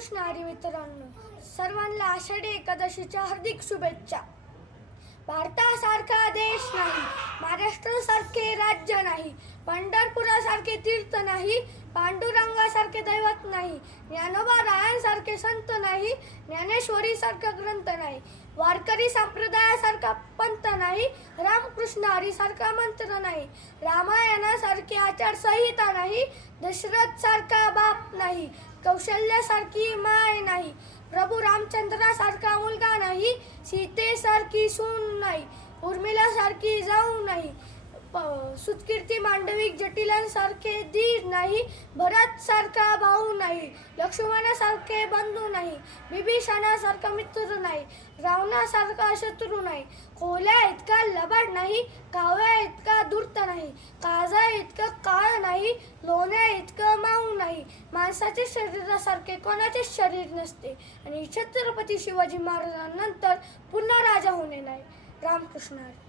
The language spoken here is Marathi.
रामकृष्ण हरी मित्रांनो, सर्वांना आषाढी एकादशीच्या हार्दिक शुभेच्छा. भारतासारखा देश नाही, महाराष्ट्रासारखे राज्य नाही, पंढरपुरासारखे तीर्थ नाही, पांडुरंगासारखे दैवत नाही, ज्ञानोबा रायांसारखे संत नाही, ज्ञानेश्वरीसारखा ग्रंथ नाही, वारकरी संप्रदायासारखा पंथ नाही, रामकृष्ण हरीसारखा मंत्र नाही, रामायणासारखी आचारसंहिता नाही, दशरथसारखा बाप नाही, कौशल्यासारखी माय नाही, प्रभू रामचंद्रासारखा मुलगा नाही, सीतेसारखी सून नाही, उर्मिलासारखी जाऊ नाही, सुतकीर्ती मांडविक जटिलांसारखे दीर नाही, भरतसारखा भाऊ नाही, लक्ष्मणासारखे बंधू नाही, बिभीषणासारखा मित्र नाही, रावणासारखा शत्रू नाही, कोल्या इतका लबाड नाही, कावळ्या इतका धूर्त नाही, काजा इतकं काळ नाही, लोण्या इतकं माऊ नाही, माणसाच्या शरीरासारखे कोणाचे शरीर नसते आणि छत्रपती शिवाजी महाराजांनंतर पुन्हा राजा होणे नाही. रामकृष्ण हरी.